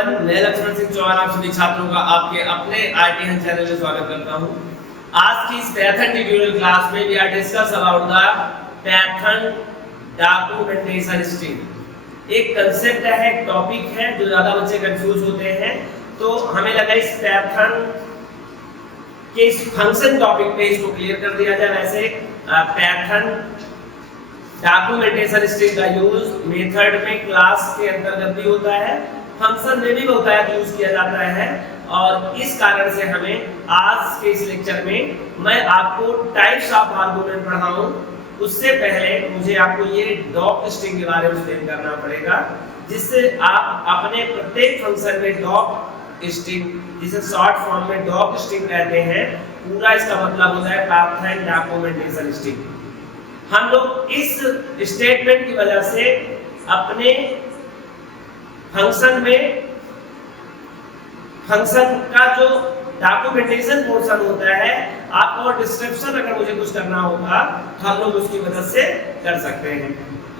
Everyone, मैं लक्ष्मण सिंह चौहान आप सभी छात्रों का आपके अपने आरटीएन चैनल में स्वागत करता हूं। आज की इस पैथन ट्यूटोरियल क्लास में we are discuss about the Python documentation string. एक कांसेप्ट है, एक टॉपिक है जो ज्यादा बच्चे कंफ्यूज होते हैं, तो हमें लगा इस पैथन के इस फंक्शन टॉपिक पे इसको क्लियर कर दिया जाए। वैसे पैथन डॉक्यूमेंटेशन स्ट्रिंग का यूज मेथड में क्लास के अंतर्गत भी होता है, फंक्शन में भी होता है, यूज किया जाता है। और इस कारण से हमें आज के इस लेक्चर में मैं आपको टाइप्स ऑफ आर्गुमेंट पढ़ाऊं, उससे पहले मुझे आपको ये डॉक स्ट्रिंग के बारे में एक्सप्लेन करना पड़ेगा, जिससे आप अपने प्रत्येक फंक्शन में डॉक स्ट्रिंग, जिसे शॉर्ट फॉर्म में डॉक स्ट्रिंग कहते हैं, पूरा इसका मतलब होता है पैथन डॉक्यूमेंटेशन स्ट्रिंग। हम लोग इस स्टेटमेंट की वजह से अपने फंक्शन में फंक्शन का जो डॉक्यूमेंटेशन पोर्शन होता है, आपको डिस्क्रिप्शन अगर मुझे कुछ करना होगा तो हम लोग उसकी मदद से कर सकते हैं।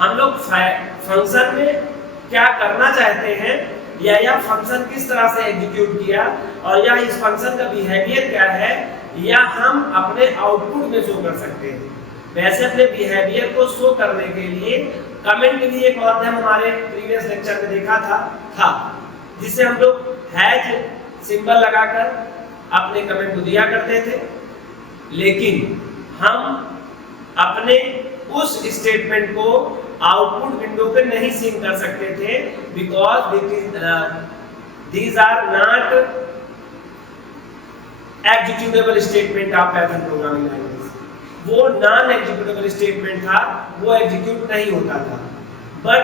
हम लोग फंक्शन में क्या करना चाहते हैं या यह फंक्शन किस तरह से एग्जीक्यूट किया और या इस फंक्शन का बिहेवियर क्या है, या हम अपने आउटपुट में शो कर सकते हैं। वैसे अपने बिहेवियर को शो करने के लिए कमेंट भी एक माध्यम हमारे प्रीवियस लेक्चर में देखा था जिसे हम लोग हैश सिंबल लगाकर अपने कमेंट को दिया करते थे, लेकिन हम अपने उस स्टेटमेंट को आउटपुट विंडो पे नहीं सिंक कर सकते थे, because these are not executable statement of Python programming language. वो नॉन एग्जीक्यूटेबल स्टेटमेंट था, वो एग्जीक्यूट नहीं होता था। बट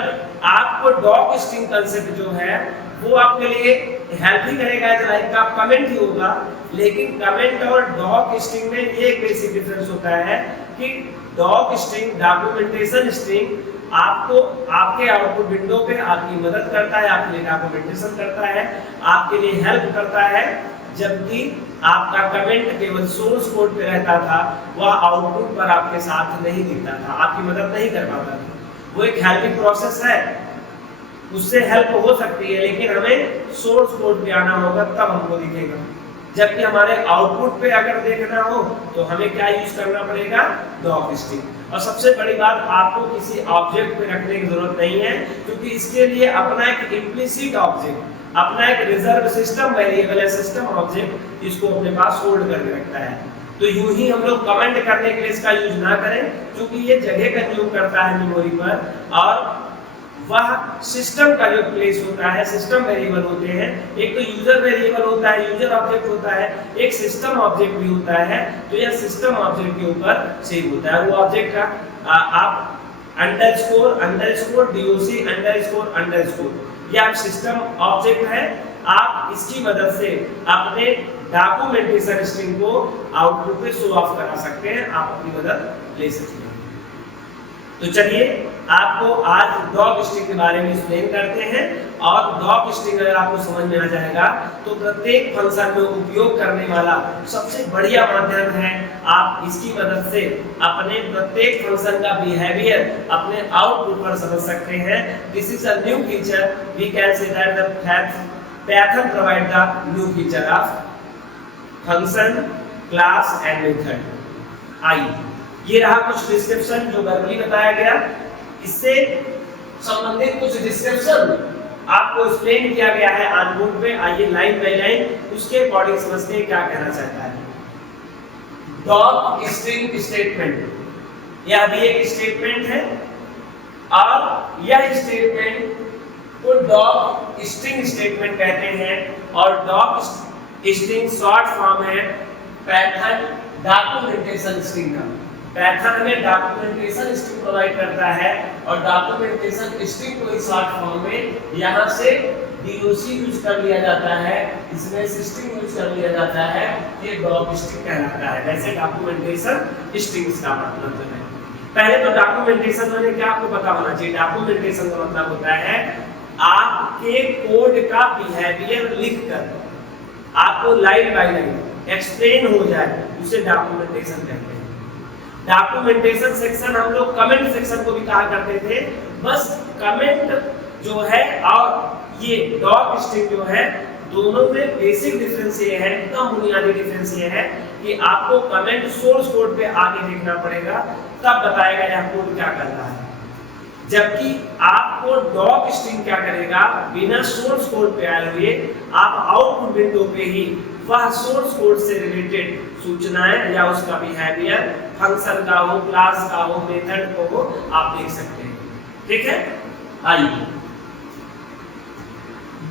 आपको डॉक स्ट्रिंग कांसेप्ट जो है वो आपके लिए हेल्प ही करेगा, लाइक का कमेंट ही होगा। लेकिन कमेंट और डॉक स्ट्रिंग में ये एक बेसिक डिफरेंस होता है कि डॉक स्ट्रिंग डॉक्यूमेंटेशन स्ट्रिंग आपको आपके आउटपुट विंडो पे आपकी मदद करता है, आपके लिए डॉक्यूमेंटेशन करता है, आपके लिए हेल्प करता है, जबकि आपका कमेंट केवल सोर्स कोड पे रहता था, वह आउटपुट पर आपके साथ नहीं दिखता था, आपकी मदद नहीं कर पाता था। वो एक हेल्पिंग प्रोसेस है, उससे हेल्प हो सकती है, लेकिन हमें सोर्स कोड पे आना होगा तब हमको दिखेगा। जबकि हमारे आउटपुट पे अगर देखना हो तो हमें क्या यूज करना पड़ेगा, डॉक स्ट्रिंग। और सबसे बड़ी बात, आपको किसी ऑब्जेक्ट पे रखने की जरूरत नहीं है, क्योंकि इसके लिए अपना एक इम्प्लिसिट ऑब्जेक्ट, अपना एक रिजर्व सिस्टम वेरिएबल है, सिस्टम ऑब्जेक्ट, इसको अपने पास होल्ड करके रखता है। तो यूं ही हम लोग कमेंट करने के लिए इसका यूज ना करें, क्योंकि ये जगह कंज्यूम करता है मेमोरी पर, और वह सिस्टम का जो प्लेस होता है, सिस्टम वेरिएबल होते हैं, एक तो यूजर वेरिएबल होता है, यूजर ऑब्जेक्ट होता है, एक सिस्टम ऑब्जेक्ट भी होता है। तो यह सिस्टम ऑब्जेक्ट के ऊपर सेव होता है। वो ऑब्जेक्ट का आप अंडरस्कोर doc अंडरस्कोर यह सिस्टम ऑब्जेक्ट है। आप इसकी मदद से अपने डॉक्यूमेंटेशन स्ट्रिंग को आउटपुट पे शो ऑफ करा सकते हैं, आप अपनी मदद ले सकते हैं। तो चलिए आपको आज डॉक स्ट्रिंग के बारे में एक्सप्लेन करते हैं। और डॉक स्ट्रिंग अगर आपको समझ में आ जाएगा तो प्रत्येक फंक्शन में उपयोग करने वाला सबसे बढ़िया माध्यम है। आप इसकी मदद से अपने प्रत्येक फंक्शन का बिहेवियर अपने आउटपुट पर समझ सकते हैं। This is a new feature, we can say that the Python provide the new feature of function, class and method. आइए, ये रहा कुछ डिस्क्रिप्शन जो वर्बली बताया गया, इससे संबंधित कुछ डिस्क्रिप्शन आपको एक्सप्लेन किया गया है ऑन बोर्ड पे। आइए लाइन बाय लाइन उसके अकॉर्डिंग समझते हैं क्या कहना चाहता है। डॉक स्ट्रिंग स्टेटमेंट, यह भी एक स्टेटमेंट है, और यह स्टेटमेंट को डॉक स्ट्रिंग स्टेटमेंट कहते हैं। और डॉक स्ट्रिंग शॉर्ट फॉर्म है पैथन डॉक्यूमेंटेशन स्ट्रिंग का। पैथन में डॉक्यूमेंटेशन स्ट्रिंग प्रोवाइड करता है, और डॉक्यूमेंटेशन स्ट्रिंग को इस शॉर्ट फॉर्म में यहाँ से doc यूज कर लिया जाता है, इसमें स्ट्रिंग यूज कर लिया जाता है, ये डॉक स्ट्रिंग कहलाता है। वैसे डॉक्यूमेंटेशन स्ट्रिंग्स का मतलब है, पहले तो डॉक्यूमेंटेशन मैंने क्या आपको पता होना चाहिए। डॉक्यूमेंटेशन का मतलब होता है आपके कोड का बिहेवियर लिखकर आपको लाइन बाय लाइन एक्सप्लेन हो जाए, उसे डॉक्यूमेंटेशन कहते हैं। डॉक्यूमेंटेशन सेक्शन हम लोग कमेंट सेक्शन को भी कहा करते थे। बस कमेंट जो है और ये डॉक स्ट्रिंग जो है, दोनों में बेसिक डिफरेंस ये है, एकदम बुनियादी डिफरेंस ये है कि आपको कमेंट सोर्स कोड पे आगे देखना पड़ेगा, तब बताएगा यह कोड क्या कर रहा है। जबकि आपको डॉक स्ट्रिंग क्या करेगा, बिना सोर्स कोड पे आए हुए आप आउटपुट विंडो पे ही वह सोर्स कोड से रिलेटेड सूचनाएं या उसका बिहेवियर, फंक्शन का हो, क्लास का हो, मेथड को हो, आप देख सकते हैं। ठीक है, आइए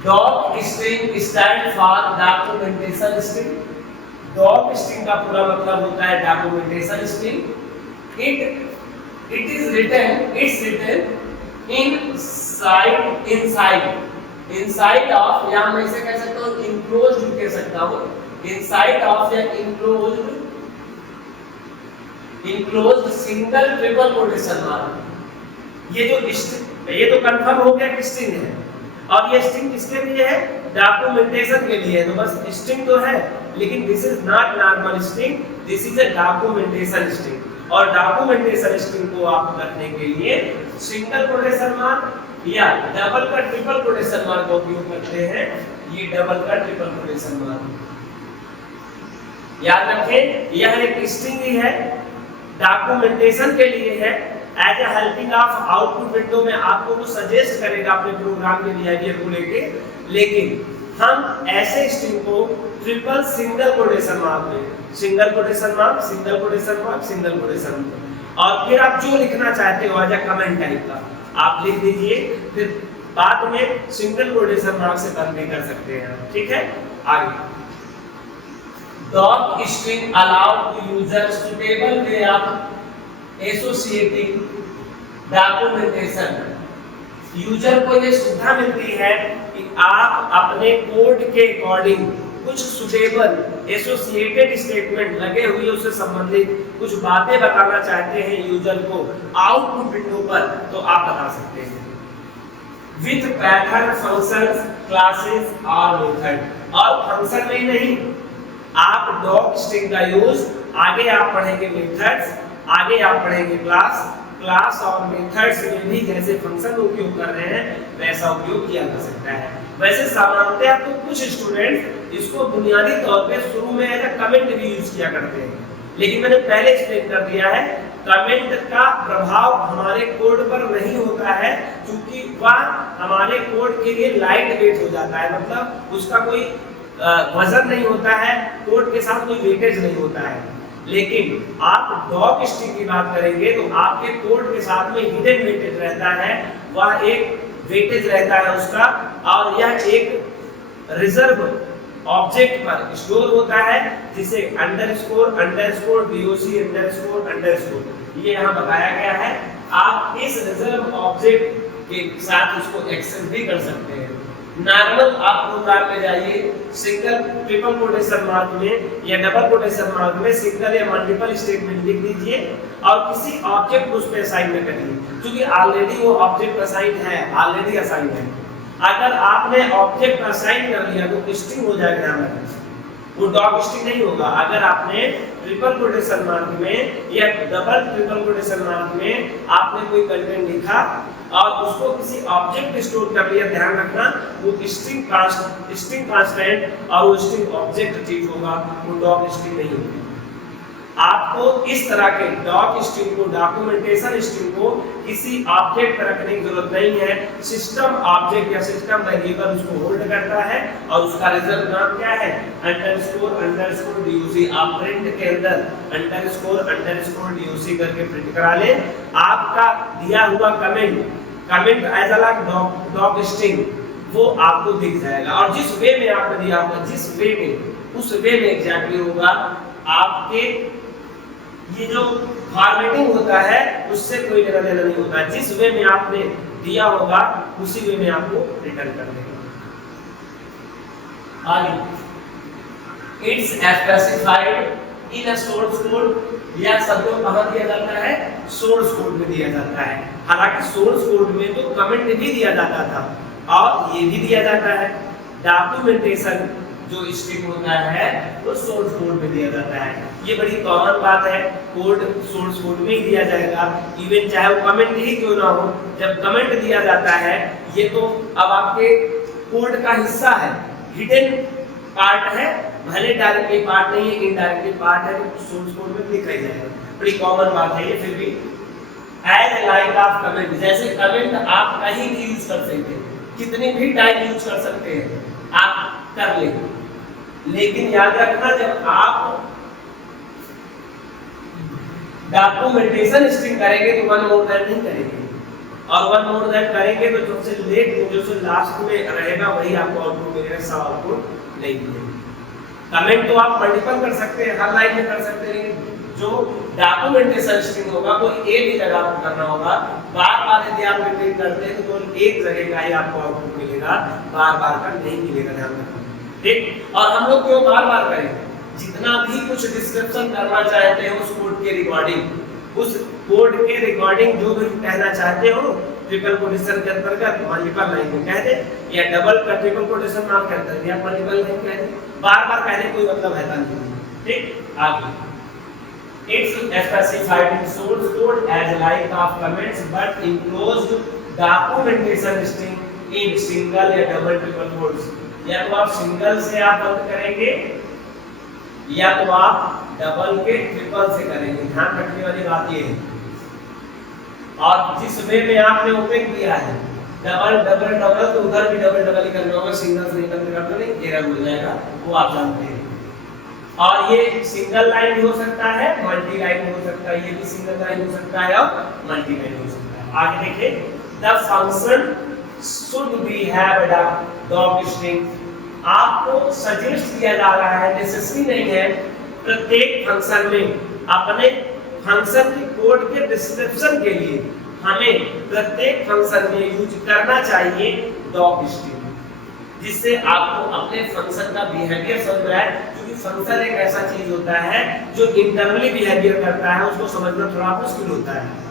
doc string stand for documentation string. Doc string का पूरा मतलब होता है documentation string. It is written inside of, या मैं इसे कह सकता हूं इनक्लोज्ड कह सकता हूं, इनसाइड ऑफ या enclosed single triple quotation mark. ये तो कंफर्म हो गया कि स्ट्रिंग है, और ये स्ट्रिंग किसके लिए है, डॉक्यूमेंटेशन के लिए है। तो बस स्ट्रिंग तो है, लेकिन this is not normal string, this is a documentation string. और डॉक्यूमेंटेशन स्ट्रिंग को आप रखने के लिए सिंगल कोटेशन मार्क या डबल का ट्रिपल कोटेशन मार्क का उपयोग करते हैं। ये डबल का ट्रिपल कोटेशन मार्क याद रखें, यह एक स्ट्रिंग ही है, डॉक्यूमेंटेशन के लिए है, as a helping of output window में आपको वो सजेस्ट करेगा अपने प्रोग्राम के बिहेवियर को लेके। लेकिन हम ऐसे स्ट्रिंग को ट्रिपल सिंगल कोटेशन मार्क में, single quotation mark, single quotation mark, single quotation mark, और फिर आप जो लिखना चाहते हो एज ए कमेंट टाइप का आप लिख दीजिए, फिर बाद में सिंगल कोटेशन मार्क से बंद भी कर सकते हैं। ठीक है, आगे doc string allow to user suitable way of associating documentation. User को ये सुविधा मिलती है कि आप अपने कोड के अकॉर्डिंग कुछ सुटेबल एसोसिएटेड स्टेटमेंट लगे हुए उससे संबंधित कुछ बातें बताना चाहते हैं यूजर को आउटपुट विंडो पर, तो आप बता सकते हैं विद पैटर्न, फंक्शंस, क्लासेस और मेथड। और फंक्शन में ही नहीं, आप डॉक स्ट्रिंग का यूज आगे आप पढ़ेंगे मेथड्स, आगे आप पढ़ेंगे क्लास और मेथड्स में भी जैसे फंक्शन उपयोग कर रहे हैं वैसा उपयोग किया जा सकता है। वैसे सामान्यतः तो कुछ स्टूडेंट इसको बुनियादी तौर पे शुरू में एज कमेंट भी यूज किया करते हैं, लेकिन मैंने पहले एक्सप्लेन कर दिया है कमेंट का प्रभाव हमारे कोड पर नहीं होता है, क्योंकि वह हमारे कोड के लिए लाइट वेट हो जाता है, मतलब उसका कोई वजन नहीं होता है, कोड के साथ कोई वेटेज नहीं होता है। लेकिन आप डॉक स्ट्रिंग की बात करेंगे तो आपके कोड के साथ में हिडन वेटेज रहता है, वह एक वेटेज रहता है उसका, और यह एक रिजर्व ऑब्जेक्ट पर स्टोर होता है जिसे अंडरस्कोर डॉक अंडरस्कोर ये यहाँ बताया गया है। आप इस रिजर्व ऑब्जेक्ट के साथ इसको एक्सेस भी कर सकते हैं। नॉर्मल आप प्रोग्राम में जाइए, सिंगल ट्रिपल कोटेशन मार्क में या डबल कोटेशन मार्क में सिंगल या मल्टीपल स्टेटमेंट लिख दीजिए और किसी ऑब्जेक्ट को उस पे असाइन न करिए, क्योंकि ऑलरेडी वो ऑब्जेक्ट असाइन है, ऑलरेडी असाइन है। अगर आपने ऑब्जेक्ट असाइन कर लिया तो स्ट्रिंग हो जाएगा हमारा, वो डॉक स्ट्रिंग नहीं होगा। अगर आपने ट्रिपल कोटेशन मार्क में या डबल ट्रिपल कोटेशन मार्क में आपने कोई कंटेंट लिखा और उसको किसी ऑब्जेक्ट स्टोर कर लिया, ध्यान रखना वो स्ट्रिंग कांस्टेंट और वो स्ट्रिंग ऑब्जेक्ट ठीक होगा, वो डॉक स्ट्रिंग नहीं होगी। आपको इस तरह के डॉक स्ट्रिंग को, डॉक्यूमेंटेशन स्ट्रिंग को किसी ऑब्जेक्ट पर रखने की जरूरत नहीं है। सिस्टम ऑब्जेक्ट या सिस्टम वेरिएबल उसको होल्ड करता है और उसका रिजल्ट नाम क्या है, __doc। आप प्रिंट के अंदर __doc करके प्रिंट करा ले, आपका दिया हुआ comment as a doc string वो आपको दिख जाएगा, और जिस वे में आपने दिया होगा, जिस वे में, उस वे में एग्जैक्टली होगा। आपके ये जो फॉर्मेटिंग होता है उससे कोई लेना देना नहीं होता, जिस वे में आपने दिया होगा उसी वे में आपको रिटर्न कर देगा। आगे it's specified in a source code, या शब्दों कहां दिया जाता है, सोर्स कोड में दिया जाता है। हालांकि सोर्स कोड में तो कमेंट भी दिया जाता था और ये भी दिया जाता है। डॉक्यूमेंटेशन जो स्ट्रिंग होता है वो सोर्स कोड में दिया जाता है। ये बड़ी कॉमन बात है, कोड सोर्स कोड में ही दिया जाएगा, इवन चाहे वो कमेंट ही क्यों ना हो। जब कमेंट दिया जाता है ये तो अब आपके कोड का हिस्सा है, हिडन पार्ट है, भले डायरेक्टली पार्ट नहीं है, इनडायरेक्टली पार्ट है, सोर्स कोड में दिखाई जाएगा। बड़ी कॉमन बात है ये। फिर भी एज लाइक ऑफ कमेंट, जैसे कमेंट आप कहीं भी यूज कर सकते हैं, कितने भी टाइम यूज कर सकते हैं, आप कर लेंगे। लेकिन याद रखना जब आप डॉक्यूमेंटेशन स्ट्रिंग करेंगे तो वन मोर देन नहीं करेंगे, और वन मोर देन करेंगे तो सबसे लेट जो से लास्ट में रहेगा वही आपको आउटपुट मिलेगा, सब आउटपुट नहीं मिलेगा। कमेंट तो आप मल्टीपल कर सकते हैं, हर लाइन में कर सकते हैं, लेकिन जो डॉक्यूमेंटेशन स्ट्रिंग होगा वो एक ही जगह पर करना होगा। बार-बार यदि आप रिपीट करते हैं तो एक जगह का ही आपको आउटपुट मिलेगा, बार-बार का नहीं मिलेगा, ध्यान रखना। ठीक, और हम लोग क्यों बार-बार करें? जितना भी कुछ डिस्क्रिप्शन करना चाहते हैं उस कोड के रिगार्डिंग, उस कोड के रिगार्डिंग जो भी कहना चाहते हो, ट्रिपल कोटेशन के अंतर्गत मल्टीपल लाइन में कह दे, या डबल का ट्रिपल कोटेशन मार्क करते हैं या मल्टीपल लाइन कह दे, बार-बार कहने कोई मतलब है नहीं। ठीक, आगे it's specified in source code as like of comments but enclosed documentation string in single या double triple quotes। या तो आप सिंगल से आप बंद करेंगे या तो आप डबल के ट्रिपल से करेंगे, ध्यान रखने वाली बात ये है। और जिस वे में आपने ओपन किया है डबल डबल डबल, तो उधर भी डबल डबल ही करना होगा, सिंगल से निकल कर नहीं एरर हो जाएगा, वो आप जानते हैं। और ये सिंगल लाइन भी हो सकता है, मल्टी लाइन हो सकता है, ये भी सिंगल लाइन हो सकता है और मल्टी लाइन हो सकता है। आगे देखिए, the function should be have a dog string. आपको सजेस्ट किया जा रहा है, नेसेसरी नहीं है, प्रत्येक फंक्शन में अपने फंक्शन की कोड के डिस्क्रिप्शन के लिए हमें प्रत्येक फंक्शन में यूज करना चाहिए डॉग स्ट्रिंग, जिससे आपको अपने फंक्शन का बिहेवियर समझ रहा है। क्योंकि फंक्शन एक ऐसा चीज होता है जो इंटरनली बिहेवियर करता है, उसको समझना थोड़ा मुश्किल होता है।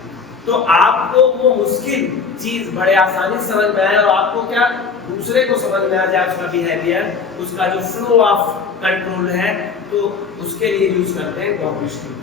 तो आपको वो मुश्किल चीज बड़े आसानी से समझ में आए और आपको क्या दूसरे को समझ में आ जाए उसका बिहेवियर, उसका जो फ्लो ऑफ कंट्रोल है, तो उसके लिए यूज करते हैं doc string.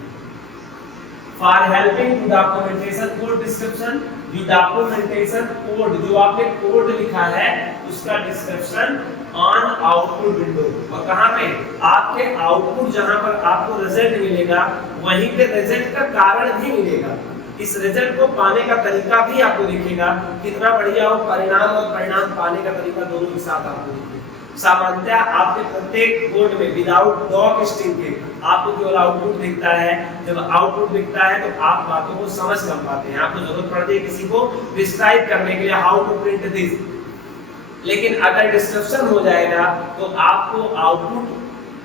For helping to documentation code description, जो डॉक्यूमेंटेशन कोड जो आपने कोड लिखा है उसका डिस्क्रिप्शन ऑन आउटपुट विंडो, और कहां पे? आपके आउटपुट जहां पर आपको रिजल्ट मिलेगा वहीं पे रिजल्ट का कारण भी मिलेगा। इस रिजल्ट को पाने का तरीका भी आपको दिखेगा, कितना बढ़िया हो परिणाम, और परिणाम पाने का तरीका दोनों एक साथ आपको दिखेगा। सामान्यतः आपके प्रत्येक कोड में विदाउट डॉग स्ट्रिंग के आपको केवल आउटपुट दिखता है। जब आउटपुट दिखता है तो आप बातों को समझ कर पाते हैं, आपको जरूरत पड़ती है किसी को डिस्क्राइब करने के लिए हाउ टू प्रिंट दिस। लेकिन अगर डिस्क्रिप्शन हो जाएगा तो आपको आउटपुट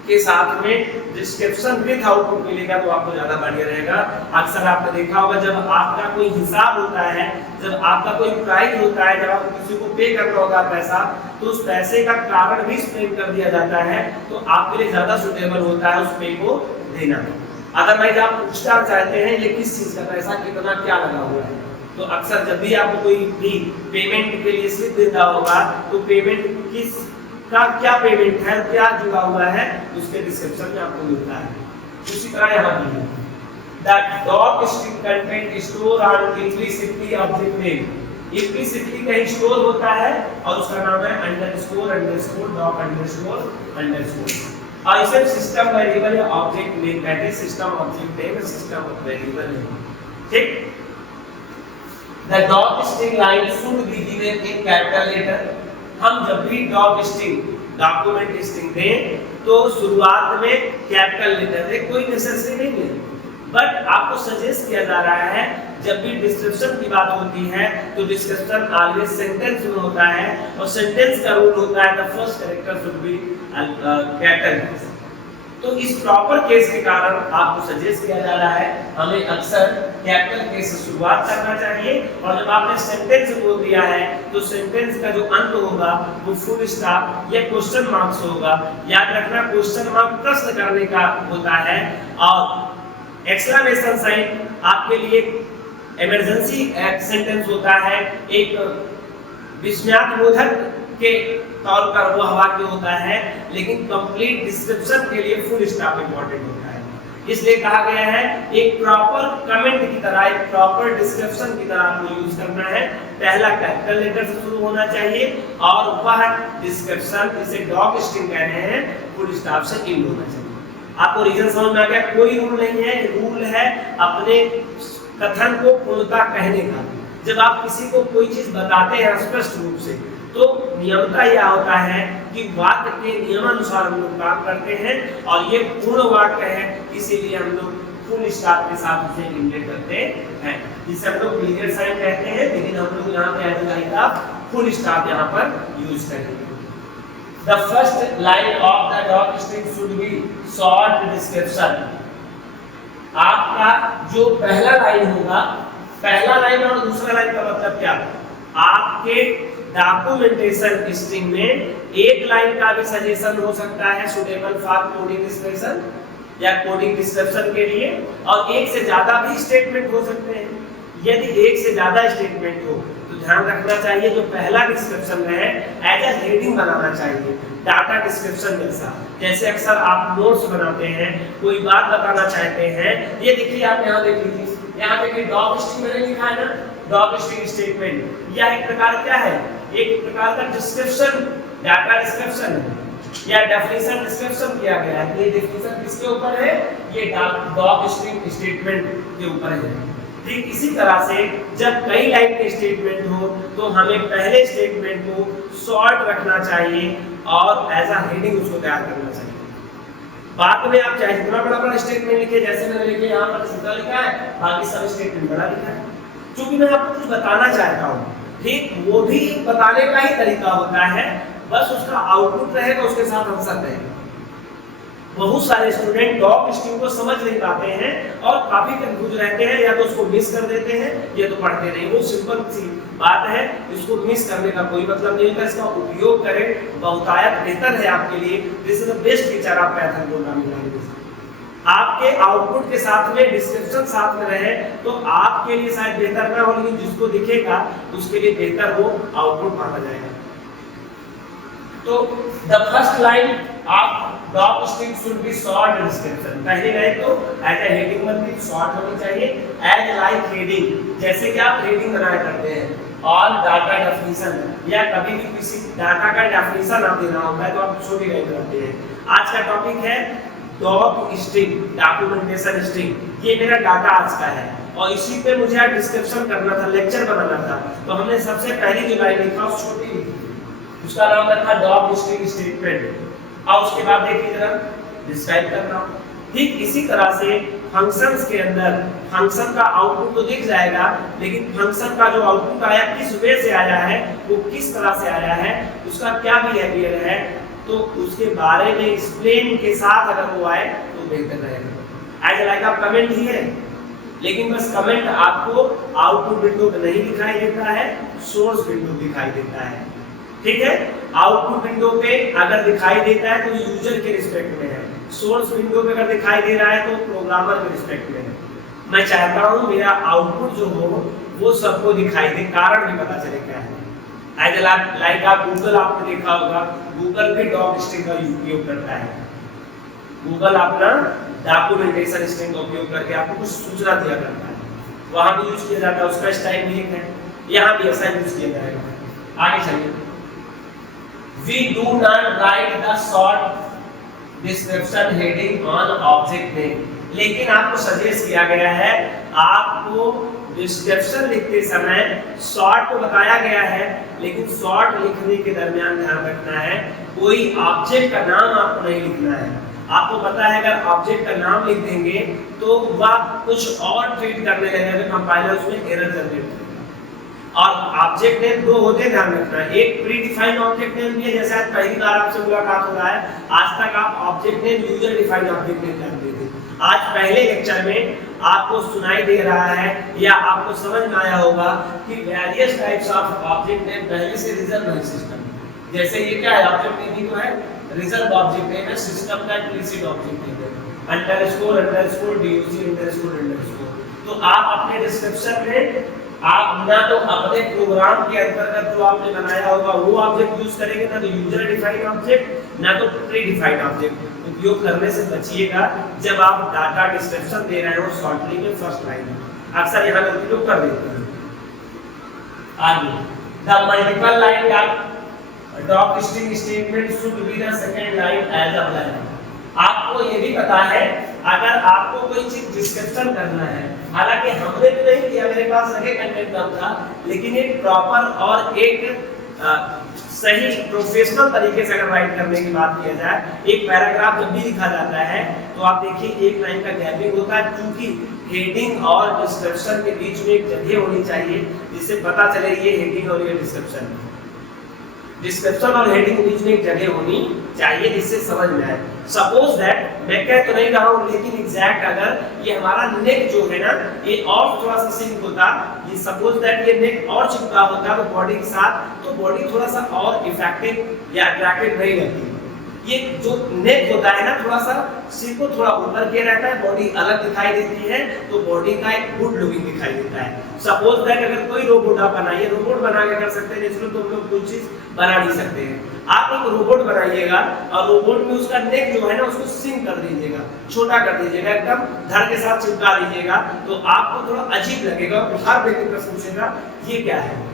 के साथ में डिस्क्रिप्शन विद आउटपुट मिलेगा, तो आपको ज्यादा बढ़िया रहेगा। अक्सर आपने देखा होगा जब आपका कोई हिसाब होता है, जब आपका कोई प्राइस होता है, जब आपको किसी को पे करना होगा पैसा, तो उस पैसे का कारण भी एक्सप्लेन कर दिया जाता है, तो आपके लिए ज्यादा सुटेबल होता है उस पे को देना। अदरवाइज आप पूछना चाहते हैं ये किस चीज का पैसा, कितना, क्या लगा हुआ है, तो अक्सर जब भी आपको कोई भी पेमेंट के लिए स्लिप देता होगा तो पेमेंट किस का क्या पेमेंट है, क्या जुड़ा हुआ है, उसके डिस्क्रिप्शन में आपको मिलता है। उसी तरह यहाँ भी that dog string content store on implicitly object name, implicitly कहीं स्टोर होता है और उसका नाम है underscore underscore dog underscore underscore, और इसे सिस्टम वेरिएबल या ऑब्जेक्ट नेम कहते हैं। System object name system variable है, ठीक। The dog string line should be given in capital letter। हम जब भी डॉग स्ट्रिंग डॉक्यूमेंट स्ट्रिंग दें तो शुरुआत में कैपिटल लेटर दे, कोई नेसेसरी नहीं है, बट आपको सजेस्ट किया जा रहा है जब भी डिस्क्रिप्शन की बात होती है तो डिस्क्रिप्शन ऑलवेज सेंटेंस में होता है, और सेंटेंस का रूल होता है the first character should be capital. तो इस प्रॉपर केस के कारण आपको सजेस्ट किया जा रहा है हमें अक्सर कैपिटल केस से शुरुआत करना चाहिए, और जब आपने सेंटेंस बोल दिया है तो सेंटेंस का जो अंत होगा वो फुल स्टॉप या क्वेश्चन मार्क से होगा। याद रखना क्वेश्चन मार्क प्रश्न करने का होता है, और एक्सक्लेमेशन साइन आपके लिए इमरजेंसी सेंटेंस होता है, एक विस्मयात्मक के कॉल कर वो वाक्य होता है, लेकिन कंप्लीट डिस्क्रिप्शन के लिए फुल स्टॉप इंपॉर्टेंट होता है। इसलिए कहा गया है एक प्रॉपर कमेंट की तरह, एक प्रॉपर डिस्क्रिप्शन की तरह आपको यूज करना है। पहला कैपिटल लेटर से शुरू होना चाहिए और वह डिस्क्रिप्शन, जिसे डॉग स्ट्रिंग कह रहे हैं, फुल स्टॉप से एंड होना चाहिए। आपको रीजन समझ में आ गया? कोई रूल नहीं है, रूल है अपने कथन को पूर्णता कहने का। जब आप किसी को कोई चीज बताते हैं स्पष्ट रूप से, तो नियमता यह होता है कि वाक्य के नियमानुसार हम लोग काम करते हैं और ये पूर्ण वाक्य है, इसीलिए हम लोग फुल स्टॉप के साथ उसे इंडिकेट करते हैं, जिसे हम लोग पीरियड साइन कहते हैं, लेकिन हम लोग यहाँ पे एज का फुल स्टॉप यहाँ पर यूज करेंगे। The first line of the doc string should be short description. आपका जो पहला लाइन होगा, पहला लाइन और दूसरा लाइन का मतलब क्या? आपके डॉक्यूमेंटेशन स्ट्रिंग में एक लाइन का भी सजेशन हो सकता है सुटेबल फॉर कोडिंग एक्सप्रेशन या कोडिंग डिस्क्रिप्शन के लिए, और एक से ज्यादा भी स्टेटमेंट हो सकते हैं। यदि एक से ज्यादा स्टेटमेंट हो तो ध्यान रखना चाहिए जो पहला डिस्क्रिप्शन है एज ए हेडिंग बनाना चाहिए, डाटा डिस्क्रिप्शन जैसा। जैसे अक्सर आप नोट्स बनाते हैं, कोई बात बताना चाहते हैं, ये देखिए आप यहाँ देख लीजिए, यहाँ देखिए डॉग स्ट्रिंग मैंने लिखा है ना, डॉग स्ट्रिंग स्टेटमेंट। यह एक प्रकार क्या है? एक प्रकार का डिस्क्रिप्शन, डाटा डिस्क्रिप्शन या डेफिनेशन डिस्क्रिप्शन किया गया है। ये डेफिनेशन किसके ऊपर है? ये डॉग स्ट्रिंग स्टेटमेंट के ऊपर है। ठीक इसी तरह से जब कई लाइन के स्टेटमेंट हो तो हमें पहले स्टेटमेंट को शॉर्ट रखना चाहिए और एज अ हेडिंग उसको तैयार करना चाहिए। बाद में आप चाहे जितना बड़ा बड़ा स्टेटमेंट लिखे, जैसे मैंने लिखे यहाँ पर सीधा लिखा है, बाकी सब स्टेटमेंट बड़ा लिखा है, क्योंकि मैं आपको कुछ बताना चाहता हूँ। ठीक वो भी बताने का ही तरीका होता है, बस उसका आउटपुट रहेगा, उसके साथ आंसर रहेगा। बहुत सारे स्टूडेंट डॉग स्ट्रिंग को समझ नहीं पाते हैं और काफी कंफ्यूज रहते हैं, या तो उसको मिस कर देते हैं या तो पढ़ते नहीं। वो सिंपल सी बात है, इसको मिस करने का कोई मतलब नहीं होता। इसका उपयोग करें, बहुतायत बेहतर है आपके लिए। This is the best feature of Python programming language. आपके आउटपुट के साथ में डिस्क्रिप्शन साथ में रहे तो आपके लिए शायद बेहतर ना हो, लेकिन जिसको दिखेगा उसके लिए बेहतर हो, आउटपुट माना जाएगा। तो the first line of dog string should be short description. पहली लाइन तो एज ए हेडिंग बनती है, शॉर्ट होनी चाहिए, एज लाइक हेडिंग, जैसे कि आप हेडिंग बनाया करते हैं। और डाटा डेफिनेशन, या कभी भी किसी डाटा का डेफिनेशन आप देना होता है तो आप छोटी लाइन बनाते हैं। आज का टॉपिक है डॉग स्ट्रिंग, डॉक्यूमेंटेशन स्ट्रिंग। ये मेरा डाटा आज का है और इसी पे मुझे डिस्क्रिप्शन करना था, लेक्चर बनाना था, तो हमने सबसे पहली जो लाइन लिखा उस छोटी लिखी, उसका नाम रखा डॉग स्ट्रिंग स्टेटमेंट। और उसके बाद देखिए जरा डिस्क्राइब करना। ठीक इसी तरह से फंक्शंस के अंदर फंक्शन का आउटपुट तो दिख जाएगा, लेकिन फंक्शन का जो आउटपुट आया किस वे से आया है, वो किस तरह से आया है, उसका क्या बिहेवियर है, तो उसके बारे में एक्सप्लेन के साथ अगर वो आए तो बेहतर रहेगा। एज लाइक आप कमेंट ही है, लेकिन बस कमेंट आपको आउटपुट विंडो में नहीं दिखाई देता है, सोर्स विंडो दिखाई देता है। ठीक है, आउटपुट विंडो पे अगर दिखाई देता है तो यूजर के रिस्पेक्ट में है, सोर्स विंडो पे अगर दिखाई दे रहा है तो प्रोग्रामर के रिस्पेक्ट में है। मैं चाहता हूं मेरा आउटपुट जो हो वो सबको दिखाई दे, कारण भी पता चले क्या है। एज लाइक आप गूगल आपने देखा होगा, गूगल भी डॉग स्ट्रिंग का उपयोग करता है। गूगल अपना डॉक्यूमेंटेशन स्ट्रिंग का उपयोग करके आपको कुछ सूचना दिया करता है, वहां भी यूज किया जाता है, उसका स्टाइल भी एक है, यहाँ भी ऐसा यूज किया जाएगा। आगे चलिए, we do not write the short description heading on object name, लेकिन आपको सजेस्ट किया गया है, आपको डिस्क्रिप्शन लिखते समय शॉर्ट तो बताया गया है, लेकिन शॉर्ट लिखने के दरमियान ध्यान रखना है कोई ऑब्जेक्ट का नाम आपको नहीं लिखना है। आपको पता है अगर ऑब्जेक्ट का नाम लिख देंगे तो वह कुछ और ट्रीट करने लगेगा, कंपाइलर उसमें एरर जनरेट करेगा। और ऑब्जेक्ट नेम दो होते हैं, ध्यान रखना है, एक प्री डिफाइंड ऑब्जेक्ट नेम भी है, जैसे आज पहली बार आपसे मुलाकात हो रहा है, आज तक आप object name user defined object name जानते थे। आज पहले लेक्चर में आपको सुनाई दे रहा है या आपको समझ में आया होगा कि various types of object name पहले से रिजर्व है सिस्टम। जैसे ये क्या है, ऑब्जेक्ट नेम भी तो है, रिजर्व ऑब्जेक्ट नेम है, सिस्टम का इम्प्लिसिट ऑब्जेक्ट नेम है, अंडरस्कोर अंडरस्कोर डीयूसी अंडरस्कोर अंडरस्कोर। तो आप अपने डिस्क्रिप्शन में आप ना तो अपने प्रोग्राम के अंतर्गत जो आपने बनाया होगा वो ऑब्जेक्ट यूज करेंगे, ना तो यूजर डिफाइंड ऑब्जेक्ट, ना तो प्री डिफाइंड ऑब्जेक्ट उपयोग करने से बचिएगा जब आप डाटा डिस्क्रिप्शन दे रहे हो शॉर्टली में फर्स्ट लाइन में। अक्सर यहाँ गलती लोग कर देते हैं। आगे the multiple line doc string statement should be the second line as a blank. आपको ये भी पता है अगर आपको कोई चीज डिस्क्रिप्शन करना है, हालांकि हमने तो नहीं किया, मेरे पास सही कंटेंट कम था, लेकिन एक प्रॉपर और एक सही प्रोफेशनल तरीके से अगर राइट करने की बात किया जाए, एक पैराग्राफ जब भी लिखा जाता है तो आप देखिए एक लाइन का गैपिंग होता है, क्योंकि हेडिंग और डिस्क्रिप्शन के बीच में एक जगह होनी चाहिए जिससे पता चले ये हेडिंग और ये डिस्क्रिप्शन है। डिस्क्रिप्शन और हेडिंग के बीच में एक जगह होनी चाहिए जिससे समझ में आए। सपोज दैट मैं कह तो नहीं रहा हूँ, लेकिन एग्जैक्ट अगर ये हमारा नेक जो है ना ये और थोड़ा सा सिंक होता, ये सपोज दैट ये नेक और चिपका होता तो बॉडी के साथ, तो बॉडी थोड़ा सा और इफेक्टिव या अट्रैक्टिव नहीं रहती। ये जो नेक होता है ना थोड़ा सा सिर को थोड़ा ऊपर किया रहता है, बॉडी अलग दिखाई देती है, तो बॉडी का एक गुड लुकिंग दिखाई देता है। सपोज दैट अगर कोई रोबोट आप बनाइए, रोबोट बना के कर सकते हैं, नेचुरल तो हम लोग कोई चीज बना नहीं सकते हैं। आप एक रोबोट बनाइएगा और रोबोट में उसका नेक जो है ना उसको सिंक कर दीजिएगा, छोटा कर दीजिएगा, एकदम धड़ के साथ चिपका दीजिएगा, तो आपको थोड़ा अजीब लगेगा और हर व्यक्ति प्रश्न पूछेगा ये क्या है।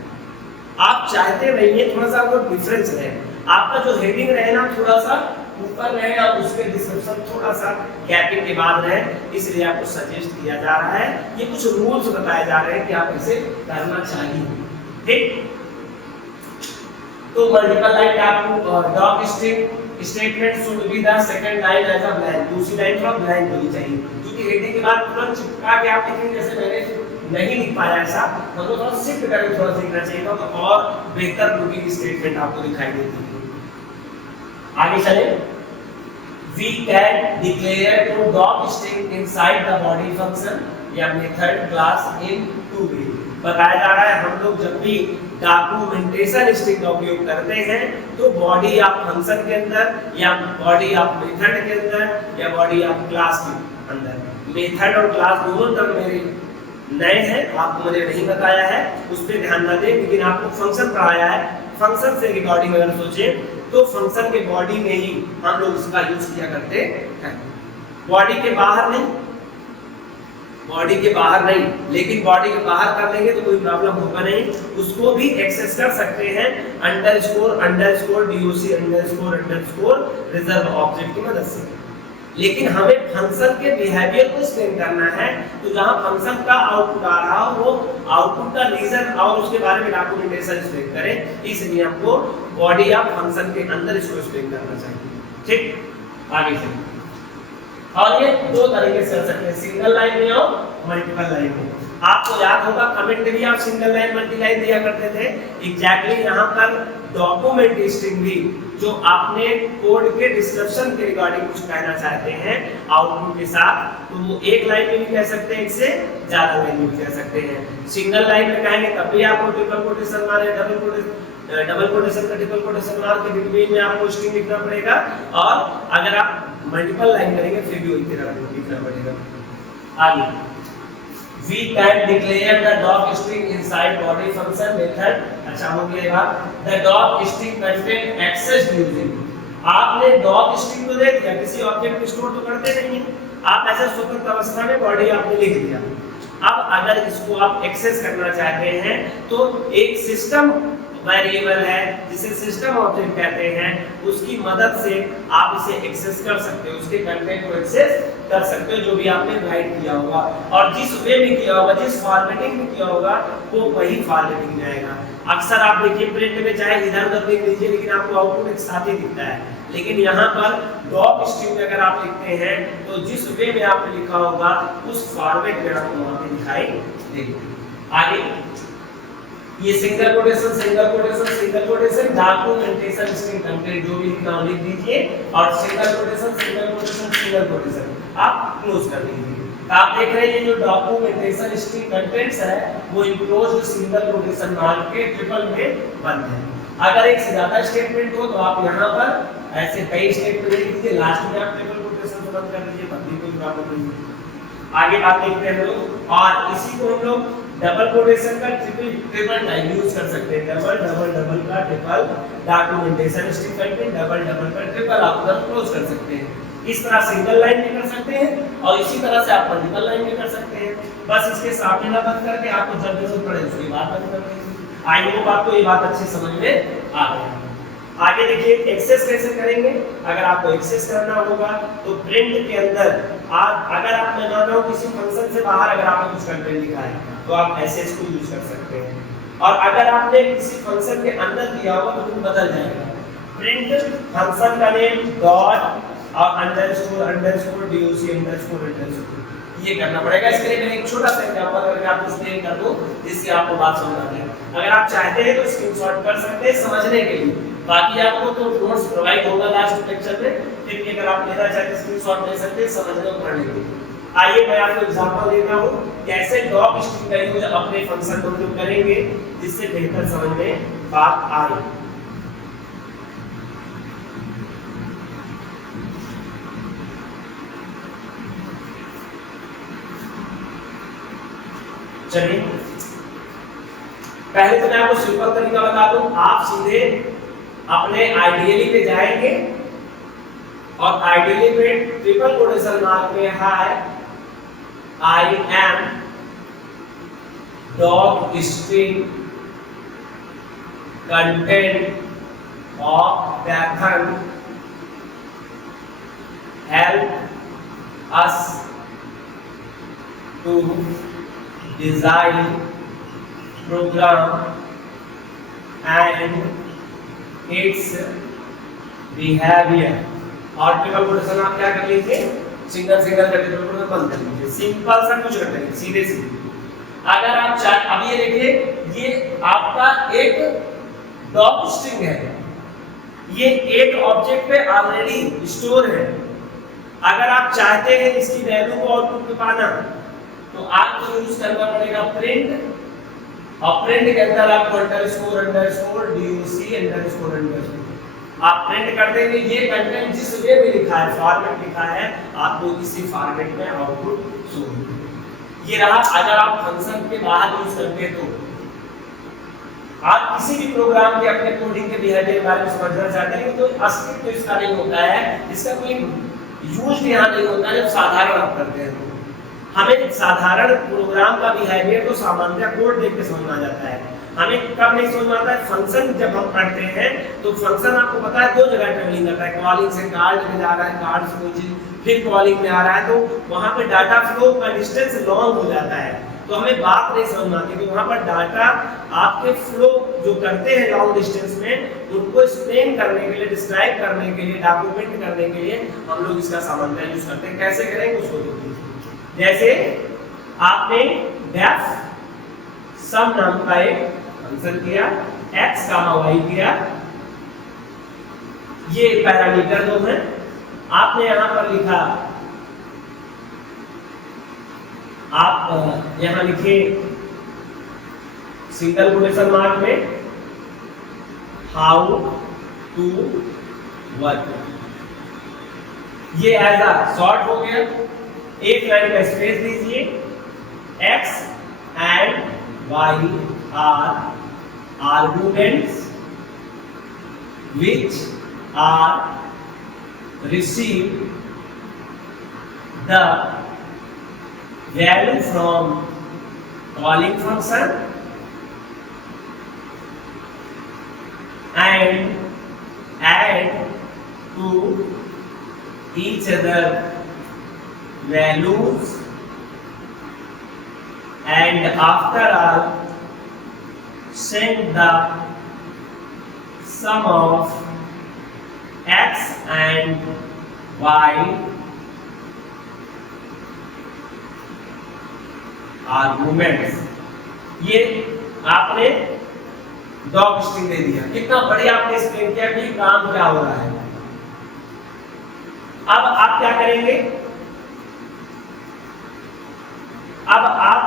आप चाहते रहिए थोड़ा सा वो डिफरेंस रहे, आपका जो हेडिंग रहे ना थोड़ा सा ऊपर रहे और उसके डिस्क्रिप्शन थोड़ा सा गैपिंग के बाद रहे, इसलिए आपको सजेस्ट किया जा रहा है। ये कुछ रूल्स बताए जा रहे हैं कि आप इसे करना चाहिए, ठीक। तो मल्टीपल लाइन आपको doc string statement should be the second line as a blank, दूसरी लाइन थोड़ा ब्लैंक होनी चाहिए, क्योंकि हेडिंग के बाद तुरंत चिपका के आप लिखेंगे, जैसे मैंने नहीं लिख पाया ऐसा, हमको थोड़ा शिफ्ट करके थोड़ा सीखना चाहिए था, तो और बेहतर लुकिंग स्टेटमेंट आपको दिखाई देती है। आगे चले, we can declare to doc string inside the body function या method class in two way. बताया जा रहा है हम लोग जब भी डॉक्यूमेंटेशन स्ट्रिंग का उपयोग करते हैं तो बॉडी आप फंक्शन के अंदर या बॉडी आप मेथड के अंदर या बॉडी आप क्लास के अंदर, मेथड और क्लास दोनों टर्म मेरे नए हैं, आपको मैंने नहीं बताया है, उस पर ध्यान न दें, लेकिन आपको फंक्शन पढ़ाया है। फंक्शन से रिगार्डिंग अगर सोचें तो फंक्शन के बॉडी में ही हम लोग इसका यूज किया करते हैं, बॉडी के बाहर नहीं, बॉडी के बाहर नहीं, लेकिन बॉडी के बाहर कर लेंगे तो कोई प्रॉब्लम होगा नहीं, उसको भी एक्सेस कर सकते हैं underscore doc underscore reserve object की मदद से। लेकिन हमें फंक्शन के बिहेवियर को एक्सप्लेन करना है, तो जहां फंक्शन का आउटपुट आ रहा हो वो आउटपुट का रीजन और उसके बारे में डॉक्यूमेंटेशन एक्सप्लेन करें, इसलिए आपको बॉडी या फंक्शन के अंदर इसको एक्सप्लेन करना चाहिए, ठीक। आगे चलिए, और ये दो तरीके से कर सकते हैं, सिंगल लाइन में और मल्टीपल लाइन में। आपको याद होगा कमेंट में भी आप सिंगल लाइन मल्टी लाइन दिया करते थे, एग्जैक्टली यहाँ पर डॉक्यूमेंट स्ट्रिंग भी जो आपने कोड के डिस्क्रिप्शन के रिगार्डिंग कुछ कहना चाहते हैं आउटपुट के साथ, तो वो एक लाइन में भी कह सकते हैं, एक से ज्यादा लाइन में भी कह सकते हैं। सिंगल लाइन में कहेंगे तब भी आपको ट्रिपल कोटेशन मारे, डबल कोटेशन का ट्रिपल कोटेशन मार के बिटवीन में आपको स्ट्रिंग लिखना पड़ेगा, और अगर आप मल्टीपल लाइन करेंगे फिर भी उसी तरह लिखना पड़ेगा। आगे, we can declare the doc string inside body function method। अच्छा हो गया बात, the doc string contain access using। आपने doc string को दे दिया, किसी ऑब्जेक्ट में स्टोर तो करते नहीं है, आप ऐसे स्वतंत्र अवस्था में बॉडी आपने लिख दिया। अब अगर इसको आप एक्सेस करना चाहते हैं तो एक सिस्टम वेरिएबल है जिसे सिस्टम ऑब्जेक्ट कहते हैं, उसकी मदद से आप इसे एक्सेस कर सकते हो, उसके कंटेंट को एक्सेस कर सकते हो जो भी आपने राइट किया होगा, और जिस वे में किया होगा, जिस फॉर्मेटिंग में किया होगा वो वही फॉर्मेटिंग जाएगा। अक्सर आप देखिए प्रिंट में चाहे इधर उधर लिख लीजिए लेकिन आपको आउटपुट एक साथ ही दिखता है, लेकिन यहाँ पर डॉक स्ट्रिंग में अगर आप लिखते हैं तो जिस वे में आपने लिखा होगा उस फॉर्मेट में आपको वहां पे दिखाई देगा। आगे, ये single quotation documentation string content जो भी लिखना लिख दीजिए, और सिंगल कोटेशन आप क्लोज कर दीजिए। आप देख रहे हैं जो डॉक्यूमेंटेशन स्ट्रिंग कंटेंट्स है वो इंक्लोज्ड सिंगल कोटेशन मार्क के ट्रिपल में बंद है। अगर एक से ज्यादा स्टेटमेंट हो तो आप यहाँ पर ऐसे कई स्टेटमेंट लिख दीजिए, लास्ट में आप ट्रिपल कोटेशन से बंद कर दीजिए, तब भी कोई प्रॉब्लम नहीं है। आगे बात देखते हैं लोग, और इसी को हम लोग डबल कोटेशन का ट्रिपल टाइम यूज कर सकते हैं। डबल डबल डबल का triple documentation statement, double double का ट्रिपल आप उधर क्लोज कर सकते हैं। इस तरह सिंगल लाइन भी कर सकते हैं और इसी तरह से आप मल्टीपल लाइन भी कर सकते हैं। बस इसके सामने ना बंद करके आपको जब जरूरत पड़े उसके बाद बंद कर दीजिए। आई होप आपको ये बात अच्छे समझ में आ गई। आगे देखिए एक्सेस कैसे करेंगे। अगर आपको एक्सेस करना होगा तो प्रिंट के अंदर अगर आप मैं मान रहा हूं किसी फंक्शन से बाहर अगर आपने कुछ कंटेंट लिखा है तो आप एसएस को यूज कर सकते हैं, और अगर आपने किसी फंक्शन के अंदर दिया होगा तो वो बदल जाएगा। प्रिंट फंक्शन का नेम डॉट और underscore underscore doc underscore underscore ये करना पड़ेगा। इसके लिए मैंने एक छोटा सा एग्जांपल करके आपको एक्सप्लेन कर दूं जिससे आपको बात समझ आ जाए। अगर आप चाहते हैं तो स्क्रीनशॉट कर सकते हैं समझने के लिए, बाकी आपको तो नोट्स प्रोवाइड होगा लास्ट लेक्चर में, फिर भी अगर आप लेना चाहते हैं स्क्रीनशॉट ले सकते हैं समझने और पढ़ने के लिए। आइए मैं आपको एग्जांपल देता हूं कैसे डॉक स्ट्रिंग का यूज अपने फंक्शन में उपयोग करेंगे जिससे बेहतर समझ में बात आए। चलिए पहले तो मैं आपको सिंपल तरीका बता दूं। आप सीधे अपने आइडियली पे जाएंगे और आइडियली पे ट्रिपल कोटेशन मार्क में है I am doc string content of Python help us to design program and its behavior। और ट्रिपल कोटेशन आप क्या कर लीजिए सिंगल सिंगल करके ट्रिपल कोटेशन बंद कर लीजिए। सिंपल सा कुछ रख लेंगे सीधे सीधे। अगर आप चाहे अब ये देखिए ये आपका एक डॉक स्ट्रिंग है, ये एक ऑब्जेक्ट पे ऑलरेडी स्टोर है। अगर आप चाहते हैं इसकी वैल्यू को आउटपुट में पाना तो आपको यूज करना पड़ेगा प्रिंट, और प्रिंट के अंदर आपको underscore underscore doc underscore underscore आप प्रिंट कर देंगे। ये कंटेंट जिस वे में लिखा है फॉर्मेट लिखा है आपको इसी फॉर्मेट में आउटपुट शो होगा। ये रहा। अगर आप फंक्शन के बाहर यूज करते हैं तो आप किसी भी प्रोग्राम के अपने कोडिंग के बिहेवियर के बारे में समझना चाहते हैं तो अस्तित्व तो इसका नहीं होता है, इसका कोई यूज यहाँ नहीं होता है। जब साधारण आप करते हैं तो हमें साधारण प्रोग्राम का बिहेवियर तो सामान्य कोड देख के समझ आ जाता है। हमें कब नहीं समझ में आता है फंक्शन जब हम पढ़ते हैं तो फंक्शन आपको पता है दो जगह ट्रेवलिंग करता है। कॉलिंग से कार्ड में जा रहा है, कार्ड से कोई चीज फिर कॉलिंग में आ रहा है, तो वहां पे डाटा फ्लो का डिस्टेंस लॉन्ग हो जाता है तो हमें बात नहीं समझ में आती कि वहां पर डाटा आपके फ्लो जो करते हैं लॉन्ग डिस्टेंस में उनको एक्सप्लेन करने के लिए डिस्क्राइब करने के लिए डॉक्यूमेंट करने के लिए हम लोग इसका सामान्य यूज करते हैं। कैसे करेंगे उसको देखिए। जैसे आपने डेफ सम नाम का एक फंक्शन किया, x, y किया, ये पैरामीटर दो है। आपने यहां पर लिखा, आप यहां लिखे सिंगल कोटेशन मार्क में हाउ टू वर्क, ये एज अ शॉर्ट हो गया। एक लाइन का स्पेस दीजिए। x and y are arguments which are received the value from calling function and add to each other values, and after all send the sum of x and y arguments। ये आपने doc string दे दिया। कितना बढ़िया आपने explain किया कि काम क्या हो रहा है। अब आप क्या करेंगे, अब आप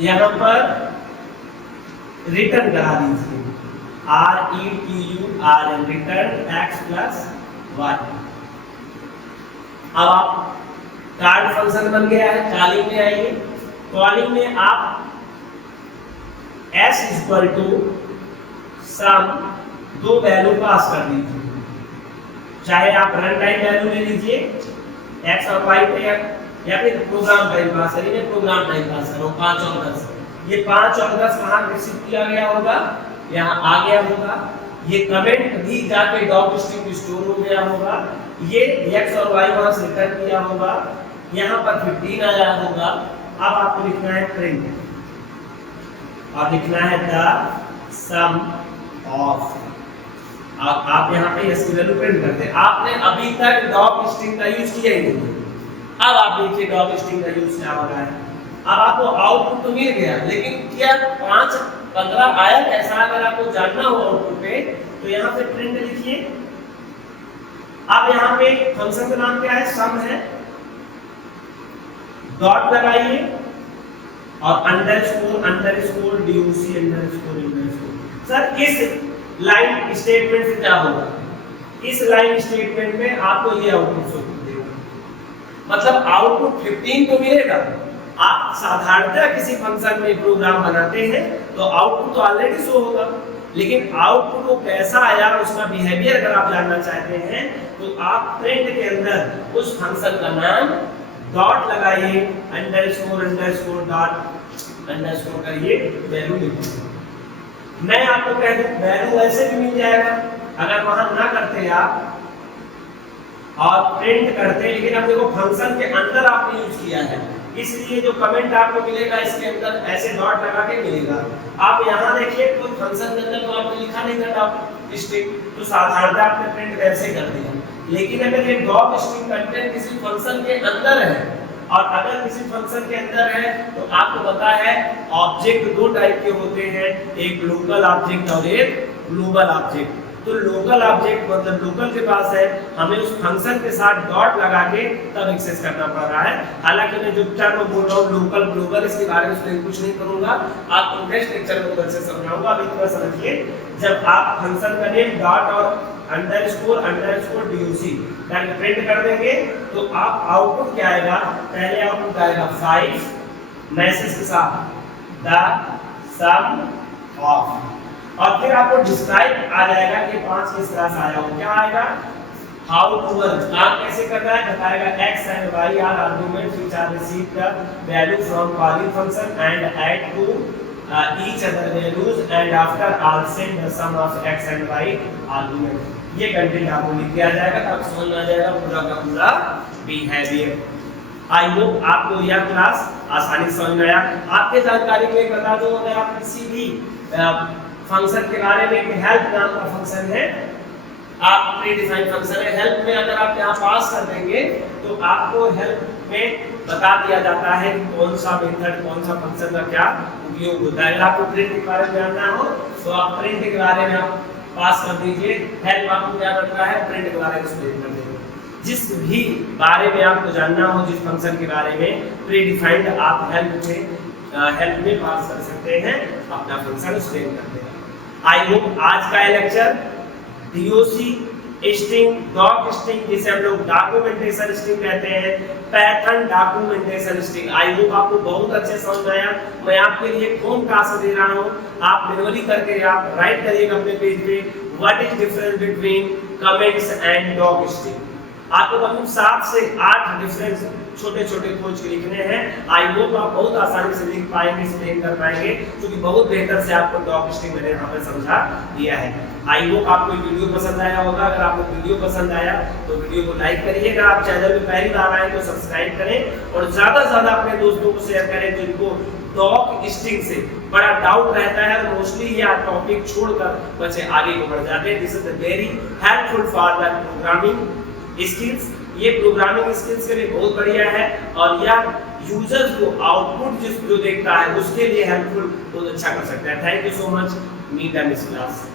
यहां पर रिटर्न करा दीजिए RETURN return x plus y। अब आप कार्ड फंक्शन बन गया है। कॉलिंग में आइए। कॉलिंग में आप s इक्वल टू सम, दो वैल्यू पास कर दीजिए, चाहे आप रन टाइम वैल्यू ले लीजिए x और y पे, या फिर प्रोग्राम टाइम पास करिए, प्रोग्राम टाइम पास करो 5 और 10। ये 5 और 10 कहाँ रिसीव किया गया होगा, यहाँ आ गया होगा। ये कमेंट भी जाके डॉक स्ट्रिंग में स्टोर हो गया होगा। ये x और y वहां से रिटर्न किया होगा, यहाँ पर 15 आया होगा। अब आपको लिखना है प्रिंट और लिखना है द सम ऑफ। आप यहाँ पे इसकी वैल्यू प्रिंट करते हैं। आपने अभी तक डॉक स्ट्रिंग का यूज किया ही नहीं, अब आप देखिए डॉक स्ट्रिंग का यूज क्या हो रहा है। अब आपको आउटपुट तो मिल गया, लेकिन क्या 5 15 आया कैसा, अगर आपको जानना हो आउटपुट पे तो यहाँ पे प्रिंट लिखिए। अब यहाँ पे फंक्शन का नाम क्या है, सम है, डॉट लगाइए और underscore underscore doc underscore. Sir इस लाइन स्टेटमेंट से क्या होगा, इस लाइन स्टेटमेंट में आपको ये आउटपुट शो देगा, मतलब आउटपुट 15 तो मिलेगा। आप साधारणतः किसी फंक्शन में प्रोग्राम बनाते हैं तो आउटपुट तो ऑलरेडी शो होगा, लेकिन आउटपुट को कैसा आया उसका बिहेवियर अगर आप जानना चाहते हैं तो आप प्रिंट के अंदर उस फंक्शन का नाम डॉट लगाइए, अंडरस्कोर अंडरस्कोर डॉट अंडरस्कोर करिए, वैल्यू लिखिए। मैं आपको कह दूं वैल्यू ऐसे भी मिल जाएगा, अगर वहां ना करते आप और प्रिंट करते, लेकिन अब देखो फंक्शन के अंदर आपने यूज किया है, इसलिए जो कमेंट आपको मिलेगा इसके अंदर ऐसे डॉट लगा के मिलेगा। आप यहाँ देखिए कोई फंक्शन के अंदर तो आपने लिखा नहीं था डॉट स्ट्रिंग, तो साधारणतः आपने प्रिंट वैसे कर दिया। लेकिन अगर ये डॉट स्ट्रिंग कंटेंट किसी फंक्शन के अंदर है, और अगर किसी फंक्शन के अंदर है तो आपको पता है ऑब्जेक्ट दो टाइप के होते हैं, एक लोकल ऑब्जेक्ट और एक ग्लोबल ऑब्जेक्ट। तो लोकल ऑब्जेक्ट मतलब लोकल के पास है, हमें उस फंक्शन के साथ डॉट लगा के तब एक्सेस करना पड़ रहा है। हालांकि मैं जो चार बोल रहा हूँ लोकल ग्लोबल, इसके बारे में कुछ नहीं करूंगा, आपको नेक्स्ट लेक्चर में अच्छे से समझाऊंगा। अभी थोड़ा समझिए, जब आप फंक्शन का नेम डॉट और अंडरस्कोर अंडरस्कोर डॉक प्रिंट कर देंगे तो आप आउटपुट क्या आएगा, पहले आउटपुट आएगा 5 मैसेज के साथ द सम ऑफ, और फिर आपको डिस्क्राइब आ जाएगा कि 5 किस तरह से आया हो। क्या आएगा, हाउ टू वर्क, काम कैसे करना है बताएगा। x and y are arguments which are received the value from calling function and add to each other values and after all send the sum of x and y argument। ये content आपको लिख दिया जाएगा, तब समझ में आ जाएगा पूरा का पूरा बिहेवियर। आई होप आपको यह क्लास आसानी समझ में आया। आपके जानकारी में बता दूं, अगर आप किसी भी फंक्शन के बारे में, हेल्प नाम का फंक्शन है, आप प्रीडिफाइंड फंक्शन है, हेल्प में अगर आप यहाँ पास कर देंगे तो आपको हेल्प में बता दिया जाता है कि कौन सा मेथड कौन सा फंक्शन का क्या उपयोग होता है। अगर आपको प्रिंट के बारे में जानना हो तो आप प्रिंट के बारे में आप पास कर दीजिए, हेल्प आपको क्या करता है प्रिंट के बारे में एक्सप्लेन कर देगा। जिस भी बारे में आपको जानना हो, जिस फंक्शन के बारे में प्रीडिफाइंड, आप हेल्प में पास कर सकते हैं, अपना फंक्शन एक्सप्लेन कर देगा। आई होप आज का lecture DOC string, doc string जिसे हम लोग डॉक्यूमेंटेशन स्ट्रिंग कहते हैं, pattern documentation string, I hope आपको बहुत अच्छे समझ में आया। मैं आपके लिए कौन क्लास दे रहा हूँ, आप मेमोरी करके आप राइट करिएगा अपने पेज पे, what is difference between comments and doc string. आपको मतलब 7 से 8 डिफरेंस छोटे छोटे खोज के लिखने हैं। आई होप आप बहुत आसानी से लिख पाएंगे, एक्सप्लेन कर पाएंगे, क्योंकि बहुत बेहतर से आपको डॉक स्ट्रिंग मैंने यहाँ पे समझा दिया है। आई होप आपको वीडियो पसंद आया होगा। अगर आपको वीडियो पसंद आया तो वीडियो को लाइक करिएगा, आप चैनल में पहली बार आए तो सब्सक्राइब करें और ज्यादा से ज्यादा अपने दोस्तों को शेयर करें जिनको डॉक स्ट्रिंग से बड़ा डाउट रहता है। मोस्टली ये टॉपिक छोड़कर बच्चे आगे को बढ़ जाते हैं। This is very helpful for the programming skills. ये प्रोग्रामिंग स्किल्स के लिए बहुत बढ़िया है और यह यूजर्स को आउटपुट जो देखता है उसके लिए हेल्पफुल बहुत अच्छा कर सकता है। Thank you so much, meet in this class.